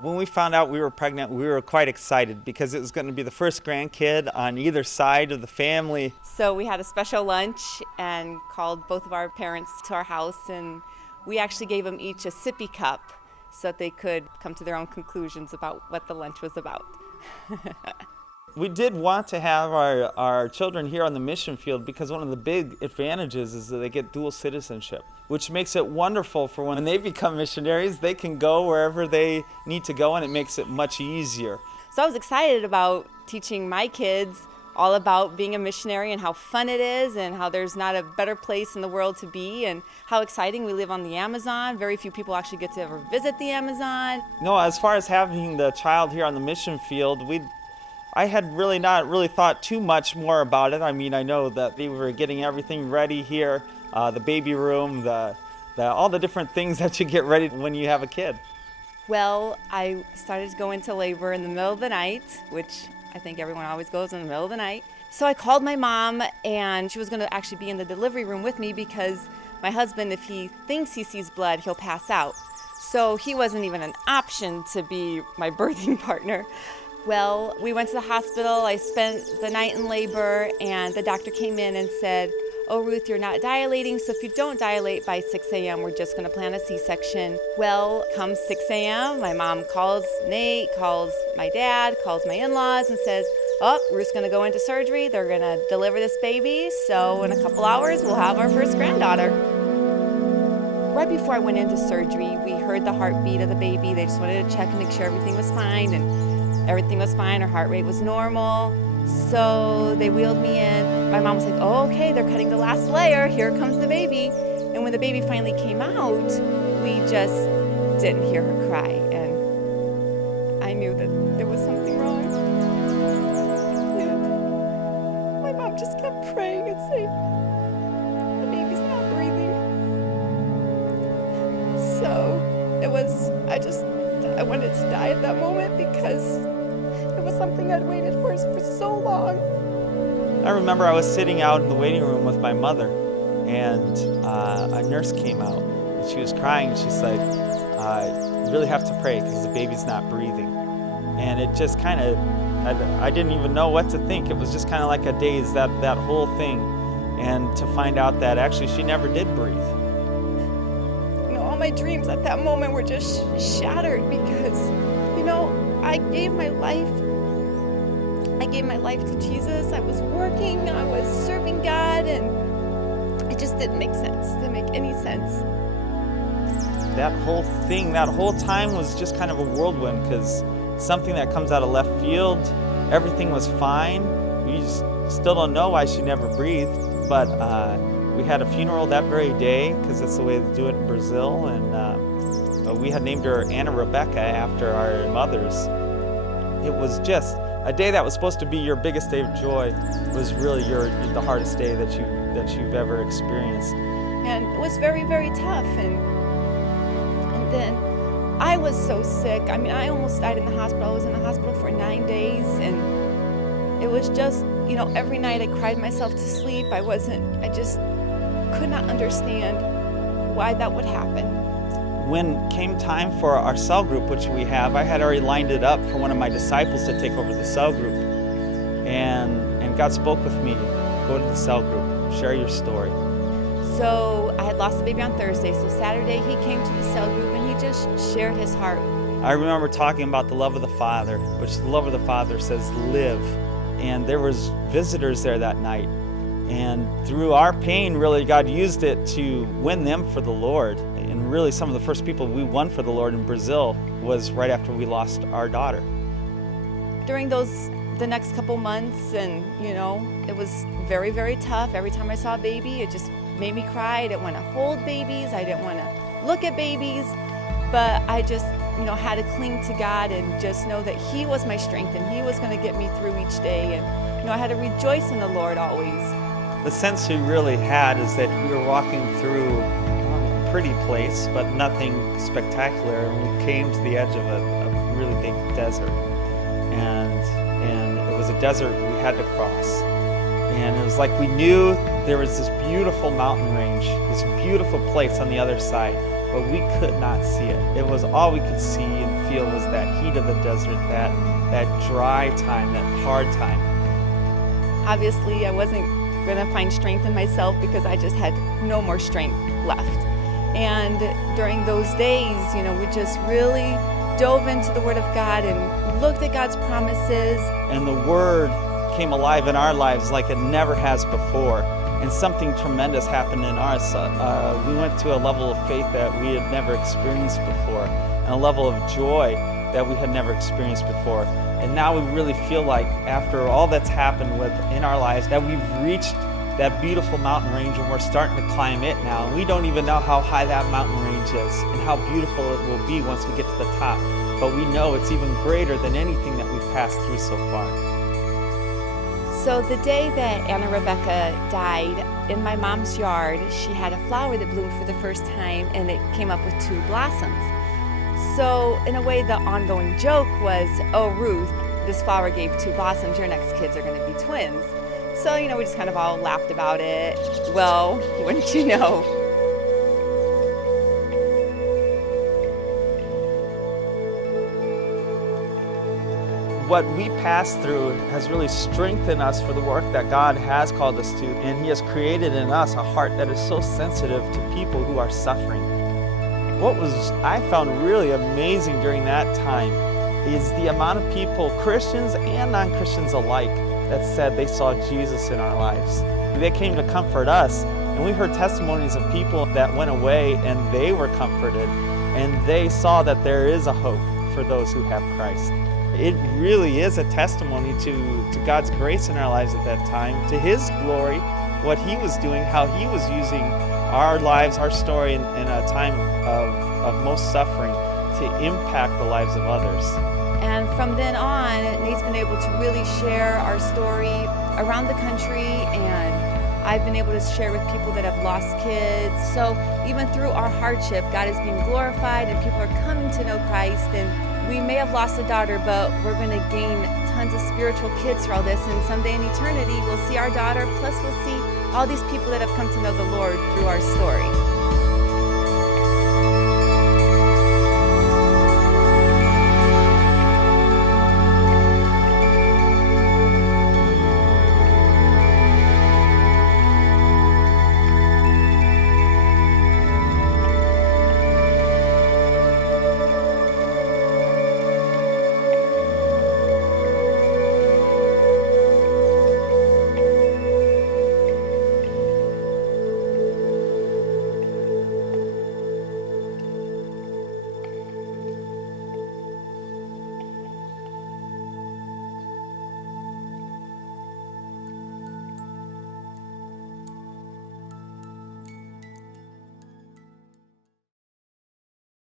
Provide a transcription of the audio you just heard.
When we found out we were pregnant, we were quite excited because it was going to be the first grandkid on either side of the family. So we had a special lunch and called both of our parents to our house, and we actually gave them each a sippy cup so that they could come to their own conclusions about what the lunch was about. We did want to have our children here on the mission field because one of the big advantages is that they get dual citizenship, which makes it wonderful for when they become missionaries. They can go wherever they need to go, and it makes it much easier. So I was excited about teaching my kids all about being a missionary and how fun it is and how there's not a better place in the world to be and how exciting we live on the Amazon. Very few people actually get to ever visit the Amazon. No, as far as having the child here on the mission field, I had really not thought too much more about it. I mean, I know that we were getting everything ready here, the baby room, all the different things that you get ready when you have a kid. Well, I started to go into labor in the middle of the night, which I think everyone always goes in the middle of the night. So I called my mom, and she was going to actually be in the delivery room with me because my husband, if he thinks he sees blood, he'll pass out. So he wasn't even an option to be my birthing partner. Well, we went to the hospital. I spent the night in labor, and the doctor came in and said, "Oh, Ruth, you're not dilating, so if you don't dilate by 6 a.m., we're just going to plan a C-section." Well, come 6 a.m., my mom calls Nate, calls my dad, calls my in-laws, and says, "Oh, Ruth's going to go into surgery. They're going to deliver this baby, so in a couple hours, we'll have our first granddaughter." Right before I went into surgery, we heard the heartbeat of the baby. They just wanted to check and make sure everything was fine, and everything was fine. Her heart rate was normal. So they wheeled me in. My mom was like, "Oh, okay, they're cutting the last layer. Here comes the baby." And when the baby finally came out, we just didn't hear her cry. And I knew that there was something wrong. And my mom just kept praying and saying, "The baby's not breathing." So I wanted to die at that moment because it was something I'd waited for so long. I remember I was sitting out in the waiting room with my mother, and a nurse came out, and she was crying. She's like, "You really have to pray because the baby's not breathing." And it just kind of, I didn't even know what to think. It was just kind of like a daze, that whole thing. And to find out that actually she never did breathe. All my dreams at that moment were just shattered because, I gave my life to Jesus. I was working, I was serving God, and it just didn't make sense. It didn't make any sense. That whole thing, that whole time was just kind of a whirlwind because something that comes out of left field, everything was fine. We just still don't know why she never breathed, but we had a funeral that very day because that's the way they do it in Brazil, and we had named her Anna Rebecca after our mothers. It was just a day that was supposed to be your biggest day of joy was really the hardest day that you've ever experienced. And it was very, very tough. And then I was so sick. I mean, I almost died in the hospital. I was in the hospital for 9 days, and it was just, every night I cried myself to sleep. I just could not understand why that would happen. When came time for our cell group, which we have, I had already lined it up for one of my disciples to take over the cell group. And God spoke with me, "Go to the cell group, share your story." So I had lost the baby on Thursday, so Saturday he came to the cell group and he just shared his heart. I remember talking about the love of the Father, which the love of the Father says live. And there was visitors there that night. And through our pain, really, God used it to win them for the Lord. And really, some of the first people we won for the Lord in Brazil was right after we lost our daughter. During the next couple months, and it was very, very tough. Every time I saw a baby, it just made me cry. I didn't want to hold babies. I didn't want to look at babies. But I just, had to cling to God and just know that He was my strength and He was going to get me through each day. And, I had to rejoice in the Lord always. The sense we really had is that we were walking through a pretty place, but nothing spectacular. And we came to the edge of a really big desert. And it was a desert we had to cross. And it was like we knew there was this beautiful mountain range, this beautiful place on the other side. but we could not see it. It was all we could see and feel was that heat of the desert, that dry time, that hard time. Obviously, I wasn't going to find strength in myself because I just had no more strength left. And during those days, we just really dove into the Word of God and looked at God's promises. And the Word came alive in our lives like it never has before. And something tremendous happened in us. We went to a level of faith that we had never experienced before, and a level of joy that we had never experienced before. And now we really feel like, after all that's happened in our lives, that we've reached that beautiful mountain range and we're starting to climb it now. And we don't even know how high that mountain range is and how beautiful it will be once we get to the top. But we know it's even greater than anything that we've passed through so far. So the day that Anna Rebecca died, in my mom's yard, she had a flower that bloomed for the first time, and it came up with 2 blossoms. So in a way, the ongoing joke was, oh, Ruth, this flower gave 2 blossoms, your next kids are going to be twins. So, we just kind of all laughed about it. Well, wouldn't you know, what we passed through has really strengthened us for the work that God has called us to, and He has created in us a heart that is so sensitive to people who are suffering. What I found really amazing during that time is the amount of people, Christians and non-Christians alike, that said they saw Jesus in our lives. They came to comfort us, and we heard testimonies of people that went away and they were comforted, and they saw that there is a hope for those who have Christ. It really is a testimony to God's grace in our lives at that time, to His glory, what He was doing, how He was using our lives, our story in a time of most suffering to impact the lives of others. And from then on, Nate's been able to really share our story around the country, and I've been able to share with people that have lost kids. So even through our hardship, God is being glorified and people are coming to know Christ. And we may have lost a daughter, but we're going to gain tons of spiritual kids through all this. And someday in eternity, we'll see our daughter, plus we'll see all these people that have come to know the Lord through our story.